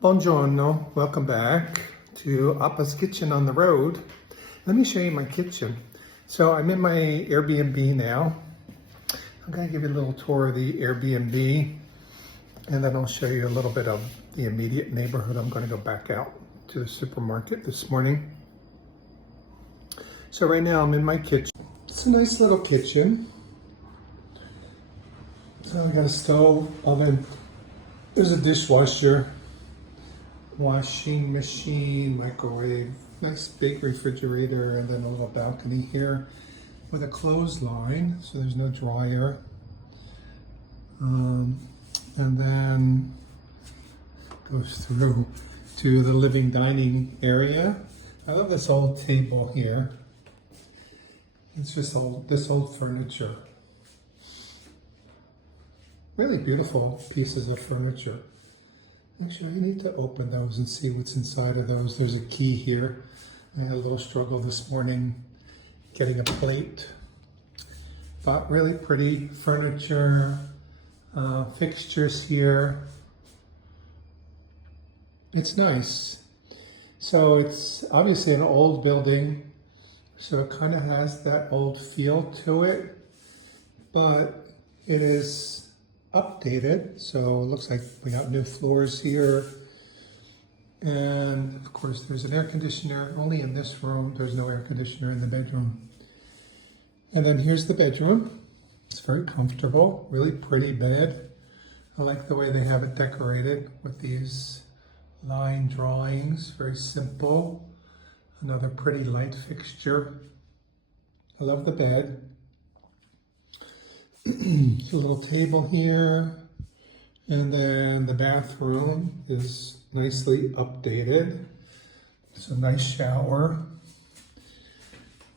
Buongiorno, welcome back to Appa's Kitchen on the road. Let me show you my kitchen. So I'm in my Airbnb now. I'm gonna give you a little tour of the Airbnb and then I'll show you a little bit of the immediate neighborhood. I'm gonna go back out to the supermarket this morning. So right now I'm in my kitchen. It's a nice little kitchen. So I got a stove, oven, there's a dishwasher, washing machine, microwave, nice big refrigerator, and then a little balcony here with a clothesline, so there's no dryer. And then goes through to the living dining area. I love this old table here. It's just this old furniture. Really beautiful pieces of furniture. Actually, I need to open those and see what's inside of those. There's a key here. I had a little struggle this morning getting a plate. But really pretty furniture, fixtures here. It's nice. So it's obviously an old building, so it kind of has that old feel to it, but it is updated, so it looks like we got new floors here, and of course there's an air conditioner only in this room. There's no air conditioner in the bedroom. And then here's the bedroom. It's very comfortable, really pretty bed. I like the way they have it decorated with these line drawings, very simple. Another pretty light fixture. I love the bed. A little table here, and then the bathroom is nicely updated. It's a nice shower,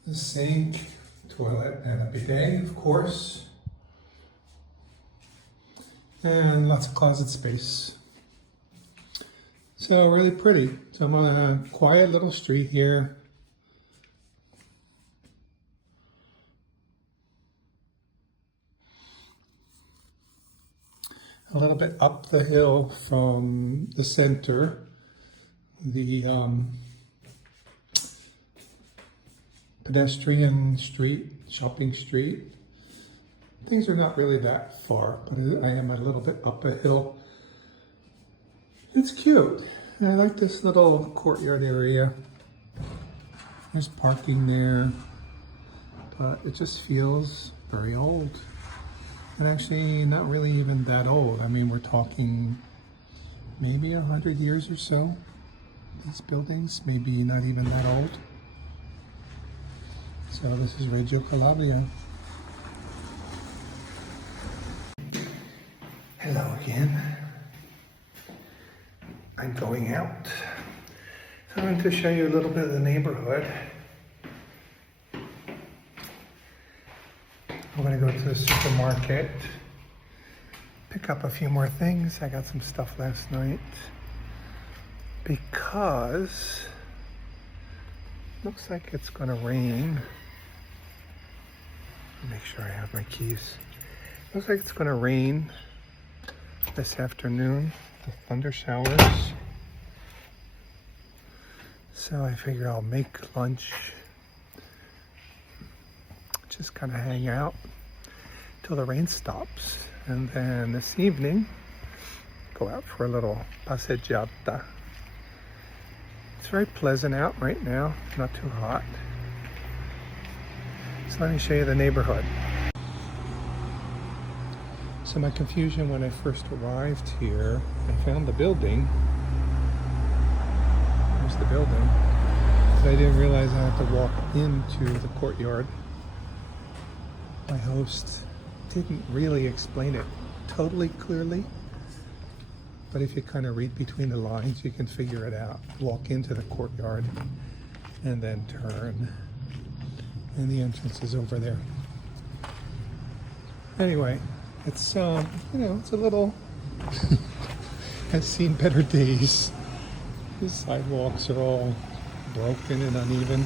the sink, toilet, and a bidet, of course, and lots of closet space. So really pretty. So I'm on a quiet little street here. A little bit up the hill from the center, the pedestrian street, shopping street. Things are not really that far, but I am a little bit up a hill. It's cute. And I like this little courtyard area. There's parking there, but it just feels very old. And actually not really even that old. I mean, we're talking maybe 100 years or so. These buildings, maybe not even that old. So this is Reggio, Calabria. Hello again. I'm going out. So I'm going to show you a little bit of the neighborhood. I'm going to go to the supermarket, pick up a few more things. I got some stuff last night because it looks like it's going to rain. Make sure I have my keys. Looks like it's going to rain this afternoon, the thunder showers. So I figure I'll make lunch. Just kind of hang out till the rain stops, and then this evening go out for a little passeggiata. It's very pleasant out right now, not too hot. So let me show you the neighborhood. So my confusion when I first arrived here, I found the building. There's the building. But I didn't realize I had to walk into the courtyard. My host didn't really explain it totally clearly, but if you kind of read between the lines, you can figure it out. Walk into the courtyard and then turn, and the entrance is over there. Anyway, it's it's a little has seen better days. The sidewalks are all broken and uneven.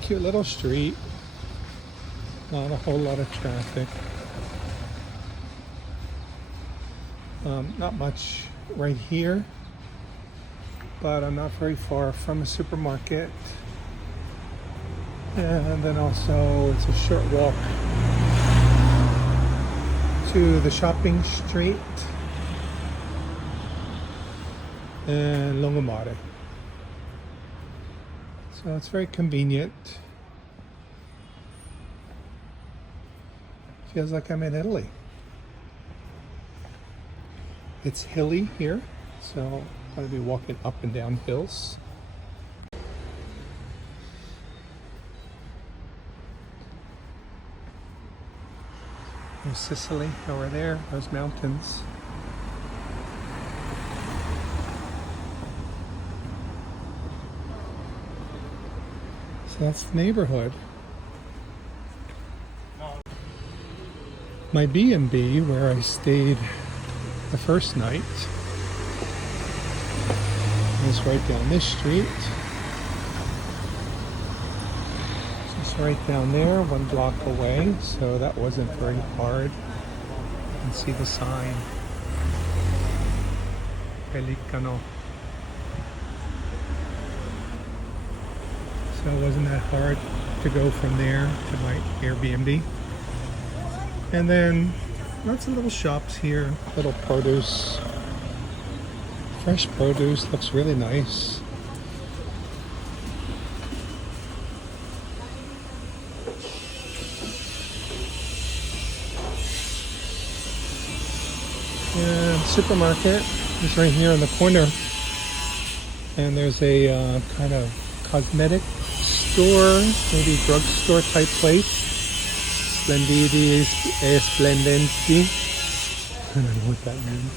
Cute little street, not a whole lot of traffic. Not much right here, but I'm not very far from a supermarket. And then also it's a short walk to the shopping street and Lungomare. So it's very convenient. Feels like I'm in Italy. It's hilly here, so I'm going to be walking up and down hills. There's Sicily over there, those mountains. So that's the neighborhood. My B&B, where I stayed the first night, is right down this street. It's right down there, 1 block away, so that wasn't very hard. You can see the sign. Pelicano. So it wasn't that hard to go from there to my Airbnb. And then lots of little shops here, little produce. Fresh produce, looks really nice. And supermarket is right here in the corner. And there's a kind of cosmetic store, maybe drugstore type place. Splendidi e Splendenti. I don't know what that means,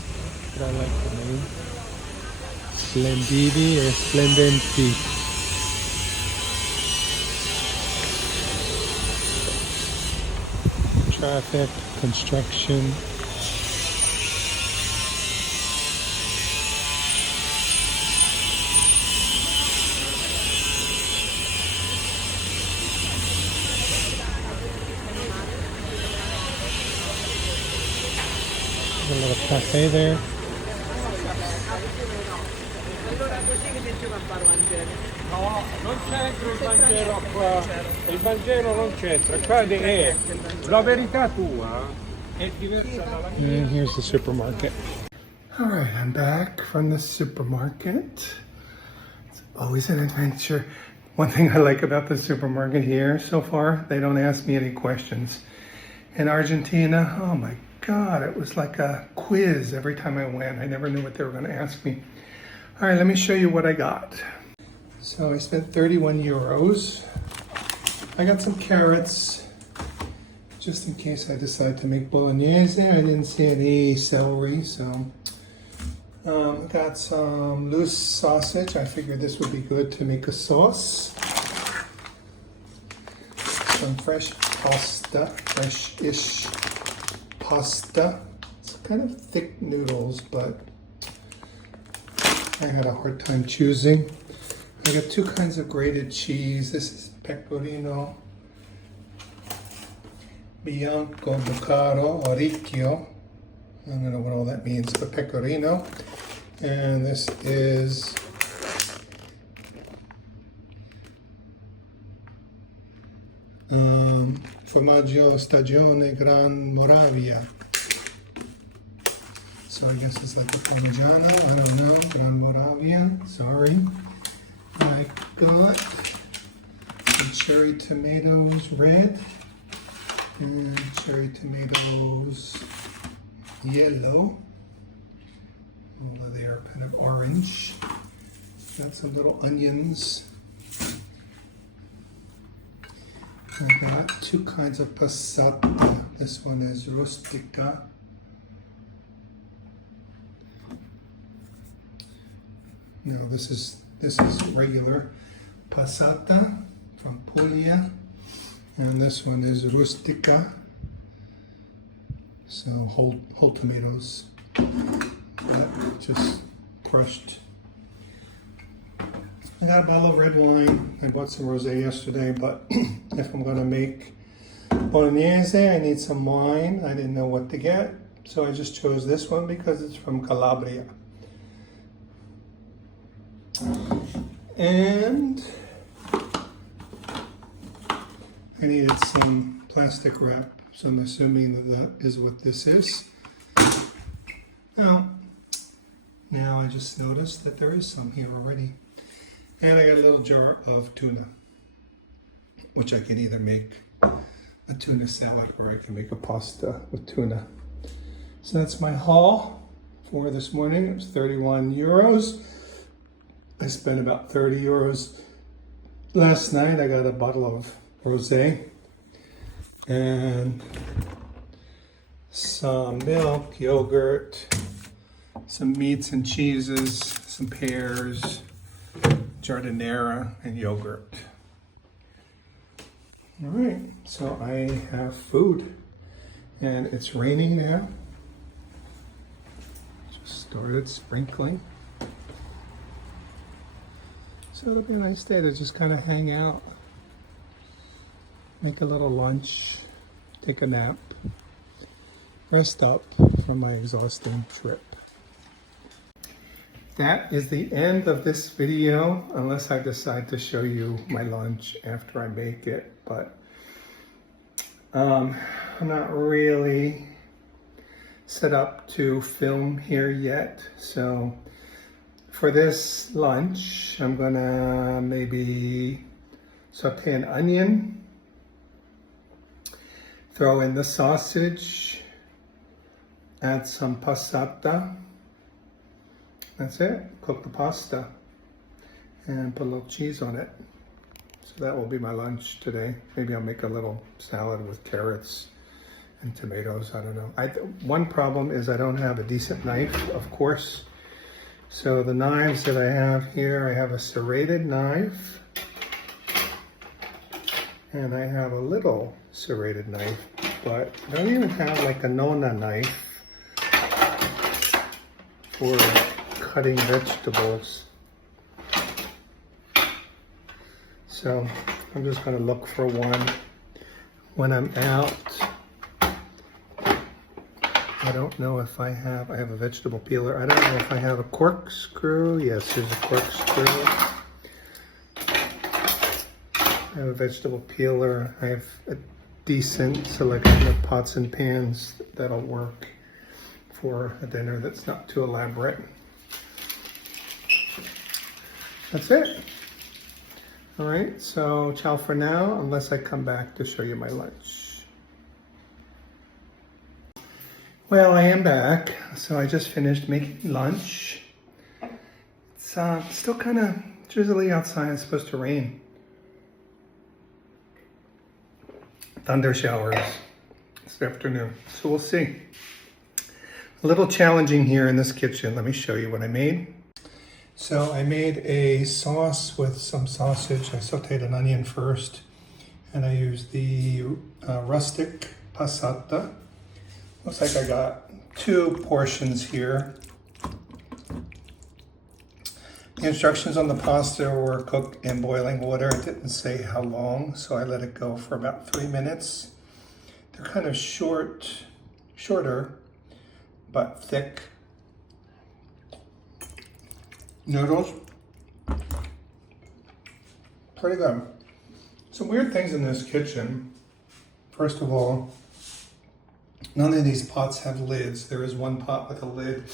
but I like the name. Splendidi e Splendenti. Traffic, construction. A little cafe there. No, non c'entra il Vangelo qua. Il Vangelo non c'entra. Qua è la verità tua è diversa dalla mia. And here's the supermarket. All right, I'm back from the supermarket. It's always an adventure. One thing I like about the supermarket here so far, they don't ask me any questions. In Argentina, oh my God, it was like a quiz every time I went. I never knew what they were going to ask me. All right, let me show you what I got. So I spent 31 euros. I got some carrots, just in case I decide to make bolognese. I didn't see any celery, so. I got some loose sausage. I figured this would be good to make a sauce. Some fresh pasta, fresh-ish pasta. It's kind of thick noodles, but I had a hard time choosing. I got 2 kinds of grated cheese. This is pecorino bianco bucaro or ricchio. I don't know what all that means, but pecorino. And this is formaggio stagione Gran Moravia. So I guess it's like a Parmigiano, I don't know, Gran Moravia, sorry. I got some cherry tomatoes red and cherry tomatoes yellow. Although they are kind of orange. Got some little onions. I got 2 kinds of passata. This one is rustica. No, this is regular passata from Puglia, and this one is rustica. So whole tomatoes, but just crushed. I got a bottle of red wine. I bought some rosé yesterday, but if I'm gonna make bolognese, I need some wine. I didn't know what to get. So I just chose this one because it's from Calabria. And I needed some plastic wrap, so I'm assuming that is what this is. Now I just noticed that there is some here already. And I got a little jar of tuna, which I can either make a tuna salad or I can make a pasta with tuna. So that's my haul for this morning. It was 31 euros. I spent about 30 euros last night. I got a bottle of rosé and some milk, yogurt, some meats and cheeses, some pears, jardinera, and yogurt. All right, so I have food and it's raining now. Just started sprinkling. So it'll be a nice day to just kind of hang out, make a little lunch, take a nap, rest up from my exhausting trip. That is the end of this video, unless I decide to show you my lunch after I make it, but I'm not really set up to film here yet. So for this lunch, I'm gonna maybe saute an onion, throw in the sausage, add some passata. That's it. Cook the pasta and put a little cheese on it. So that will be my lunch today. Maybe I'll make a little salad with carrots and tomatoes. I don't know. One problem is I don't have a decent knife, of course. So the knives that I have here, I have a serrated knife and I have a little serrated knife, but I don't even have like a nona knife for cutting vegetables. So I'm just going to look for one when I'm out. I don't know if I have a vegetable peeler. I don't know if I have a corkscrew. Yes, there's a corkscrew. I have a vegetable peeler. I have a decent selection of pots and pans that'll work for a dinner that's not too elaborate. That's it. All right, so ciao for now, unless I come back to show you my lunch. Well, I am back. So I just finished making lunch. It's still kind of drizzly outside. It's supposed to rain. Thunder showers this afternoon. So we'll see. A little challenging here in this kitchen. Let me show you what I made. So I made a sauce with some sausage. I sauteed an onion first, and I used the rustic passata. Looks like I got 2 portions here. The instructions on the pasta were cooked in boiling water. It didn't say how long, so I let it go for about 3 minutes. They're kind of shorter, but thick noodles. Pretty good. Some weird things in this kitchen. First of all, none of these pots have lids. There is one pot with a lid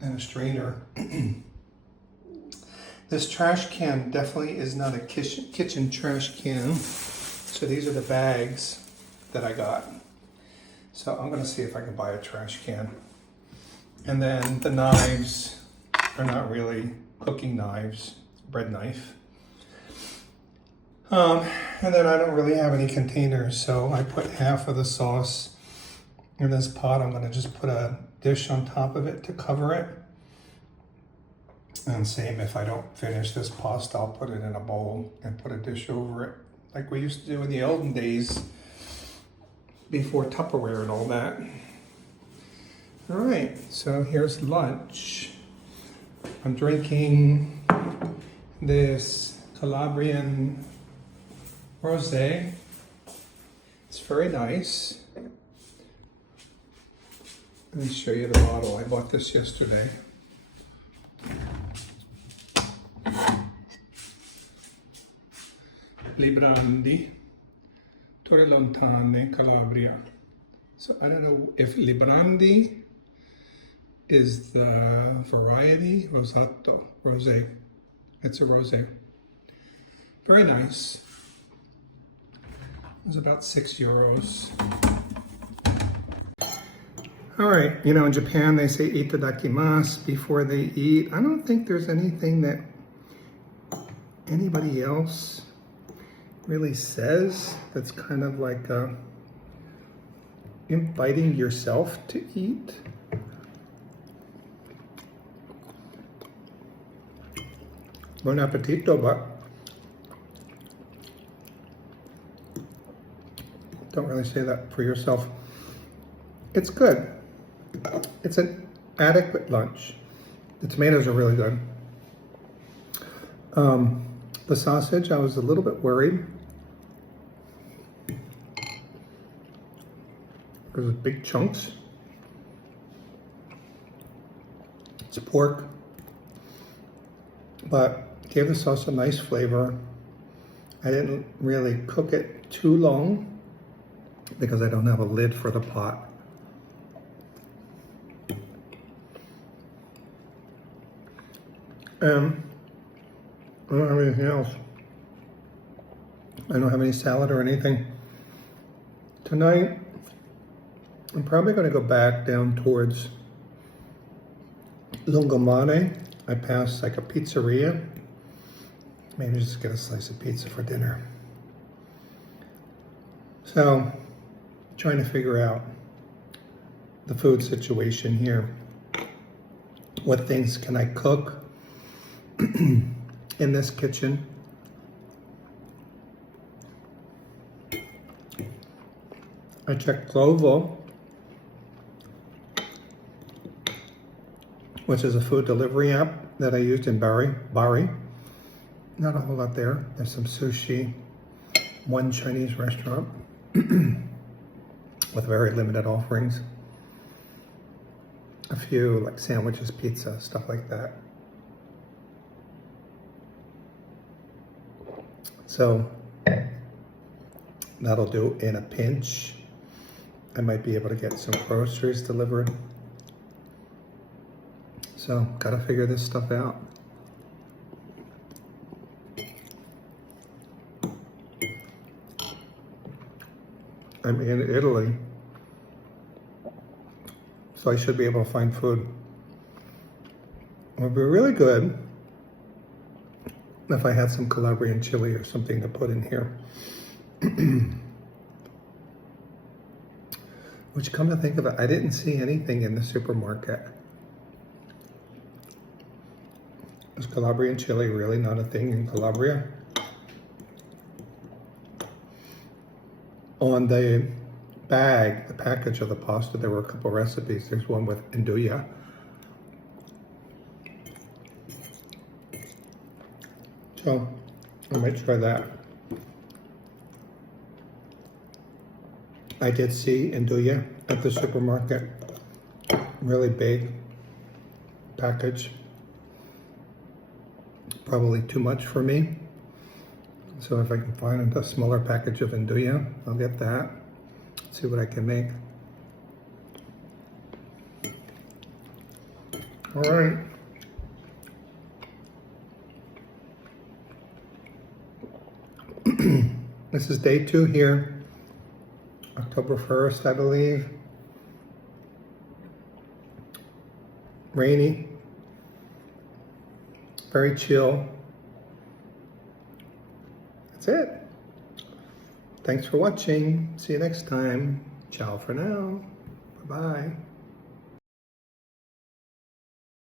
and a strainer. This trash can definitely is not a kitchen trash can. So these are the bags that I got. So I'm gonna see if I can buy a trash can. And then the knives are not really cooking knives, bread knife. And then I don't really have any containers, so I put half of the sauce in this pot. I'm gonna just put a dish on top of it to cover it. And same, if I don't finish this pasta, I'll put it in a bowl and put a dish over it, like we used to do in the olden days before Tupperware and all that. All right, so here's lunch. I'm drinking this Calabrian rosé. It's very nice. Let me show you the bottle. I bought this yesterday. Librandi, Torre Lontane, Calabria. So I don't know if Librandi is the variety, Rosato, Rosé. It's a rosé. Very nice. It was about €6. All right, you know, in Japan they say itadakimasu before they eat. I don't think there's anything that anybody else really says that's kind of like inviting yourself to eat. Buon appetito, but don't really say that for yourself. It's good. It's an adequate lunch. The tomatoes are really good. The sausage, I was a little bit worried. Because it's big chunks. It's pork. But gave the sauce a nice flavor. I didn't really cook it too long because I don't have a lid for the pot. And I don't have anything else. I don't have any salad or anything. Tonight, I'm probably going to go back down towards Lungomare. I passed like a pizzeria. Maybe just get a slice of pizza for dinner. So, trying to figure out the food situation here. What things can I cook in this kitchen? I checked Glovo, which is a food delivery app that I used in Bari. Not a whole lot there. There's some sushi, one Chinese restaurant with very limited offerings. A few like sandwiches, pizza, stuff like that. So that'll do in a pinch. I might be able to get some groceries delivered. So, gotta figure this stuff out. I'm in Italy, so I should be able to find food. It would be really good if I had some Calabrian chili or something to put in here. Which, come to think of it, I didn't see anything in the supermarket. Is Calabrian chili really not a thing in Calabria? On the bag, the package of the pasta, there were a couple recipes. There's one with andouille. So I might try that. I did see andouille at the supermarket. Really big package. Probably too much for me. So if I can find a smaller package of andouille, I'll get that. See what I can make. All right. This is day 2 here. October 1st, I believe. Rainy. Very chill. That's it. Thanks for watching. See you next time. Ciao for now. Bye-bye.